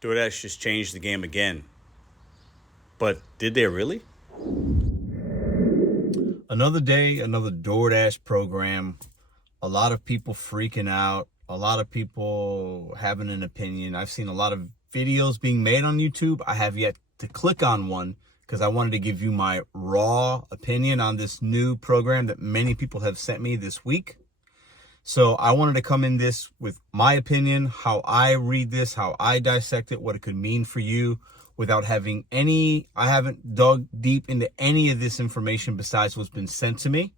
DoorDash just changed the game again. But did they really? Another day, another DoorDash program. A lot of people freaking out. A lot of people having an opinion. I've seen a lot of videos being made on YouTube. I have yet to click on one because I wanted to give you my raw opinion on this new program that many people have sent me this week. So I wanted to come in this with my opinion, how I read this, how I dissect it, what it could mean for you without having I haven't dug deep into any of this information besides what's been sent to me.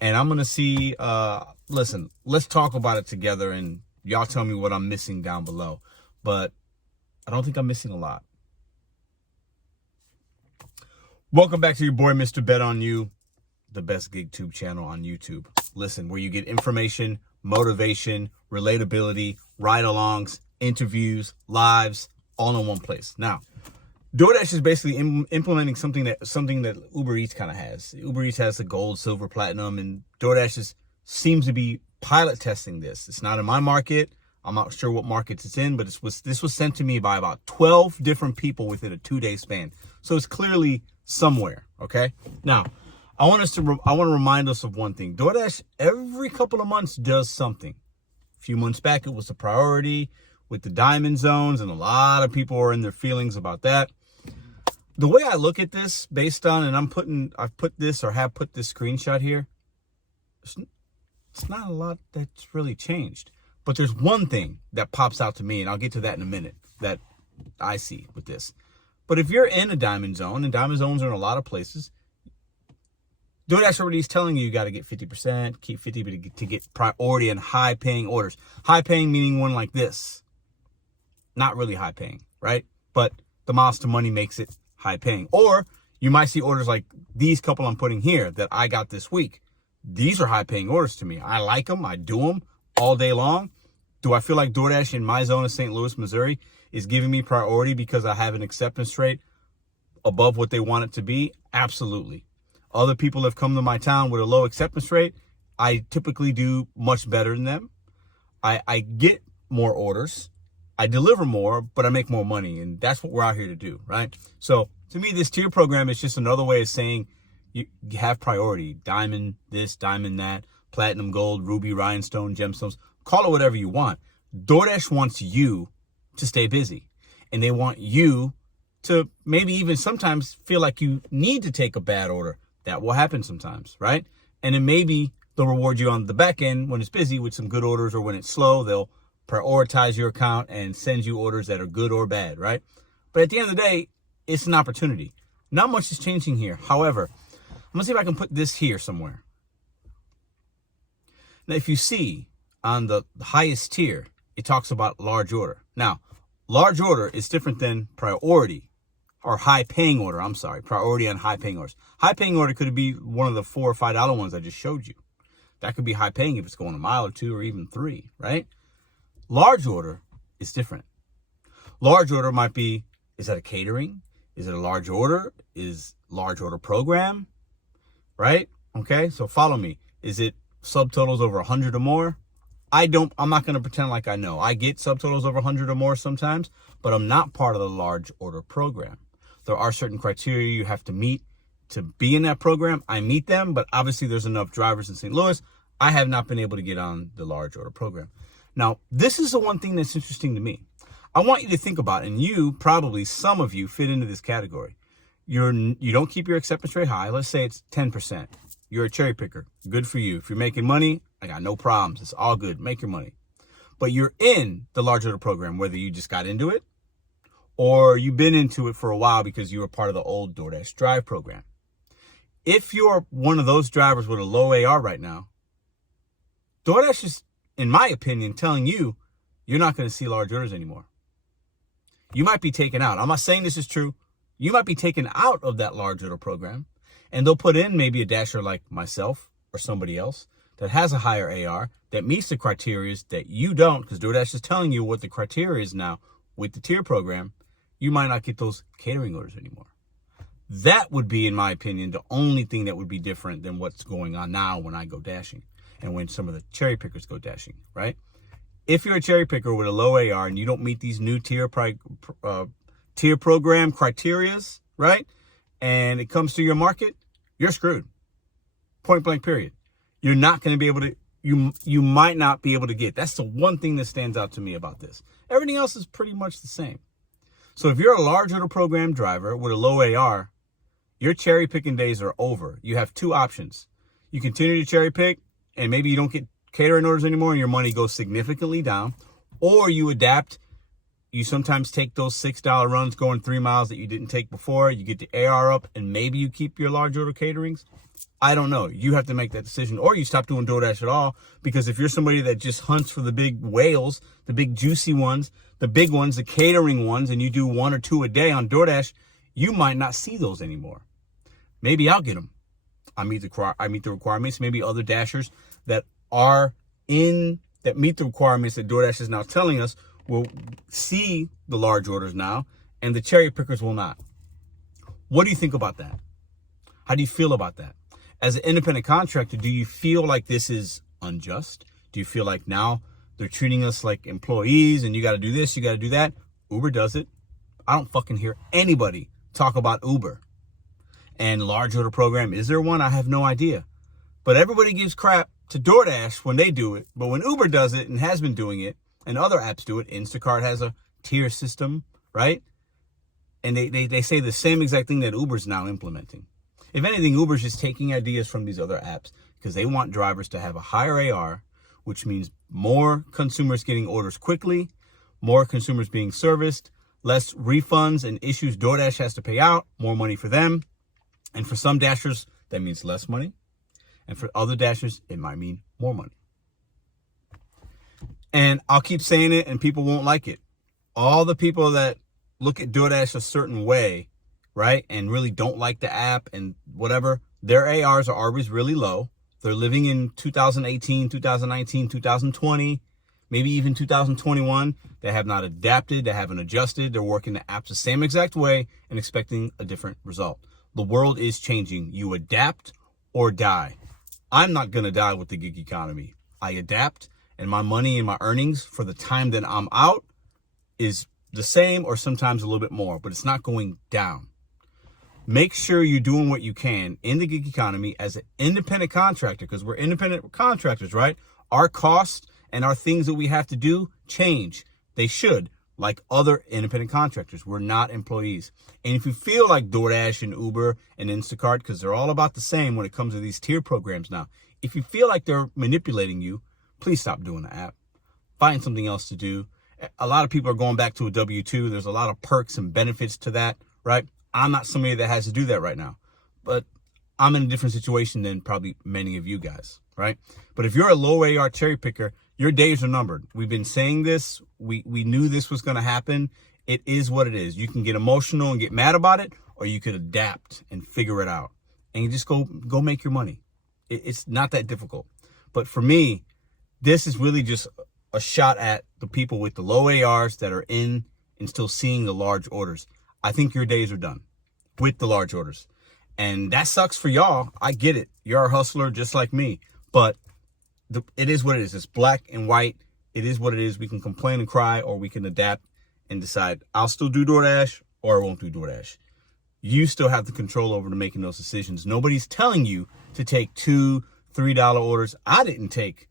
And I'm going to see, listen, let's talk about it together and y'all tell me what I'm missing down below. But I don't think I'm missing a lot. Welcome back to your boy, Mr.BetonYou, the best gig tube channel on YouTube. Listen, where you get information, motivation, relatability, ride-alongs, interviews, lives, all in one place. Now, DoorDash is basically implementing something that Uber Eats kind of has. Uber Eats has the gold, silver, platinum, and DoorDash seems to be pilot testing this. It's not in my market. I'm not sure what markets it's in, but this was sent to me by about 12 different people within a 2-day span. So it's clearly somewhere, okay? Now, I want to remind us of one thing. DoorDash every couple of months does something. A few months back, it was the priority with the diamond zones, and a lot of people are in their feelings about that. The way I look at this, based on, and have put this screenshot here, it's not a lot that's really changed. But there's one thing that pops out to me, and I'll get to that in a minute, that I see with this. But if you're in a diamond zone, and diamond zones are in a lot of places, DoorDash already is telling you got to get 50%, keep 50% to get priority on high-paying orders. High-paying meaning one like this. Not really high-paying, right? But the miles to money makes it high-paying. Or you might see orders like these couple I'm putting here that I got this week. These are high-paying orders to me. I like them. I do them all day long. Do I feel like DoorDash in my zone of St. Louis, Missouri is giving me priority because I have an acceptance rate above what they want it to be? Absolutely. Other people have come to my town with a low acceptance rate. I typically do much better than them. I get more orders. I deliver more, but I make more money. And that's what we're out here to do, right? So to me, this tier program is just another way of saying you have priority. Diamond this, diamond that, platinum, gold, ruby, rhinestone, gemstones. Call it whatever you want. DoorDash wants you to stay busy. And they want you to maybe even sometimes feel like you need to take a bad order. That will happen sometimes, right? And then maybe they'll reward you on the back end when it's busy with some good orders, or when it's slow, they'll prioritize your account and send you orders that are good or bad, right? But at the end of the day, it's an opportunity. Not much is changing here. However, I'm going to see if I can put this here somewhere. Now, if you see on the highest tier, it talks about large order. Now, large order is different than priority. Or high-paying order, I'm sorry. Priority on high-paying orders. High-paying order could be one of the $4 or $5 ones I just showed you. That could be high-paying if it's going a mile or 2 or even 3, right? Large order is different. Large order might be, is that a catering? Is it a large order? Is large order program? Right? Okay, so follow me. Is it subtotals over 100 or more? I'm not going to pretend like I know. I get subtotals over 100 or more sometimes, but I'm not part of the large order program. There are certain criteria you have to meet to be in that program. I meet them, but obviously there's enough drivers in St. Louis. I have not been able to get on the large order program. Now, this is the one thing that's interesting to me. I want you to think about, and some of you fit into this category. You don't keep your acceptance rate high. Let's say it's 10%. You're a cherry picker. Good for you. If you're making money, I got no problems. It's all good. Make your money. But you're in the large order program, whether you just got into it or you've been into it for a while because you were part of the old DoorDash Drive program. If you're one of those drivers with a low AR right now, DoorDash is, in my opinion, telling you you're not going to see large orders anymore. You might be taken out. I'm not saying this is true. You might be taken out of that large order program, and they'll put in maybe a dasher like myself or somebody else that has a higher AR that meets the criteria that you don't, because DoorDash is telling you what the criteria is now with the tier program. You might not get those catering orders anymore. That would be, in my opinion, the only thing that would be different than what's going on now when I go dashing and when some of the cherry pickers go dashing, right? If you're a cherry picker with a low AR and you don't meet these new tier program criterias, right? And it comes to your market, you're screwed. Point blank, period. You're not going to be able to, you might not be able to get. That's the one thing that stands out to me about this. Everything else is pretty much the same. So if you're a large order program driver with a low AR, your cherry picking days are over. You have two options. You continue to cherry pick and maybe you don't get catering orders anymore and your money goes significantly down, or you adapt. You sometimes take those $6 runs going 3 miles that you didn't take before. You get the AR up and maybe you keep your large order caterings. I don't know. You have to make that decision, or you stop doing DoorDash at all, because if you're somebody that just hunts for the big whales, the big juicy ones, the big ones, the catering ones, and you do 1 or 2 a day on DoorDash, you might not see those anymore. Maybe I'll get them. I meet the requirements. Maybe other dashers that meet the requirements that DoorDash is now telling us will see the large orders now, and the cherry pickers will not. What do you think about that? How do you feel about that? As an independent contractor, do you feel like this is unjust? Do you feel like now they're treating us like employees and you got to do this, you got to do that? Uber does it. I don't fucking hear anybody talk about Uber. And large order program, is there one? I have no idea. But everybody gives crap to DoorDash when they do it. But when Uber does it and has been doing it, and other apps do it, Instacart has a tier system, right? And they say the same exact thing that Uber's now implementing. If anything, Uber's just taking ideas from these other apps because they want drivers to have a higher AR, which means more consumers getting orders quickly, more consumers being serviced, less refunds and issues DoorDash has to pay out, more money for them. And for some dashers, that means less money. And for other dashers, it might mean more money. And I'll keep saying it and people won't like it. All the people that look at DoorDash a certain way, right, and really don't like the app and whatever, their ARs are always really low. They're living in 2018, 2019, 2020, maybe even 2021. They have not adapted. They haven't adjusted. They're working the apps the same exact way and expecting a different result. The world is changing. You adapt or die. I'm not going to die with the gig economy. I adapt, and my money and my earnings for the time that I'm out is the same or sometimes a little bit more, but it's not going down. Make sure you're doing what you can in the gig economy as an independent contractor, because we're independent contractors, right? Our costs and our things that we have to do change. They should, like other independent contractors. We're not employees. And if you feel like DoorDash and Uber and Instacart, because they're all about the same when it comes to these tier programs now, if you feel like they're manipulating you, please stop doing the app. Find something else to do. A lot of people are going back to a W-2. There's a lot of perks and benefits to that, right? I'm not somebody that has to do that right now, but I'm in a different situation than probably many of you guys, right? But if you're a low AR cherry picker, your days are numbered. We've been saying this. We knew this was going to happen. It is what it is. You can get emotional and get mad about it, or you could adapt and figure it out and you just go make your money. It's not that difficult. But for me, this is really just a shot at the people with the low ARs that are in and still seeing the large orders. I think your days are done with the large orders. And that sucks for y'all. I get it. You're a hustler just like me. But it is what it is. It's black and white. It is what it is. We can complain and cry, or we can adapt and decide I'll still do DoorDash or I won't do DoorDash. You still have the control over to making those decisions. Nobody's telling you to take $2, $3 orders. I didn't take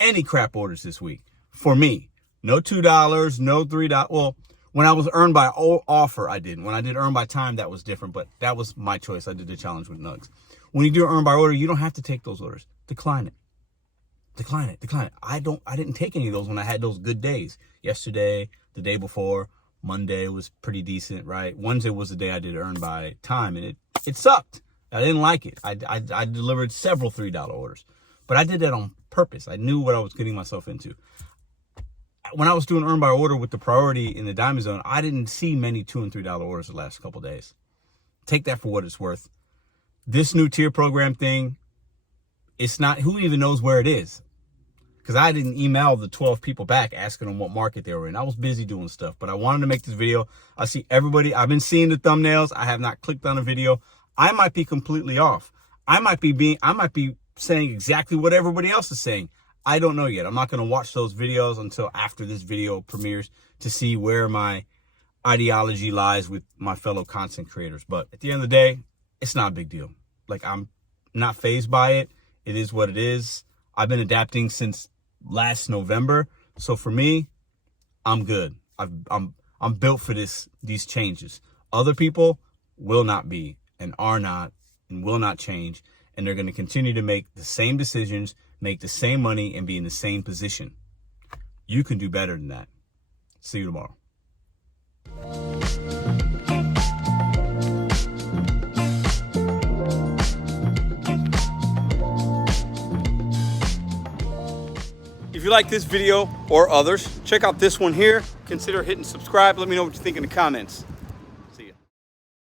any crap orders this week. For me, no $2, no $3. Well, when I was earned by offer, I didn't. When I did earn by time, that was different, but that was my choice. I did the challenge with Nugs. When you do earn by order, you don't have to take those orders. Decline it. Decline it. Decline it. I didn't take any of those when I had those good days. Yesterday, the day before, Monday was pretty decent, right? Wednesday was the day I did earn by time, and it sucked. I didn't like it. I delivered several $3 orders, but I did that on purpose. I knew what I was getting myself into. When I was doing earn by order with the priority in the Diamond Zone, I didn't see many $2 and $3 orders the last couple of days. Take that for what it's worth. This new tier program thing, it's not, who even knows where it is? Because I didn't email the 12 people back asking them what market they were in. I was busy doing stuff, but I wanted to make this video. I see everybody, I've been seeing the thumbnails. I have not clicked on a video. I might be completely off. I might be saying exactly what everybody else is saying. I don't know yet. I'm not going to watch those videos until after this video premieres to see where my ideology lies with my fellow content creators. But at the end of the day, it's not a big deal. Like, I'm not fazed by it. It is what it is. I've been adapting since last November. So for me, I'm good. I'm built for these changes. Other people will not be and are not and will not change. And they're going to continue to make the same decisions, make the same money, and be in the same position. You can do better than that. See you tomorrow. If you like this video or others, check out this one here. Consider hitting subscribe. Let me know what you think in the comments.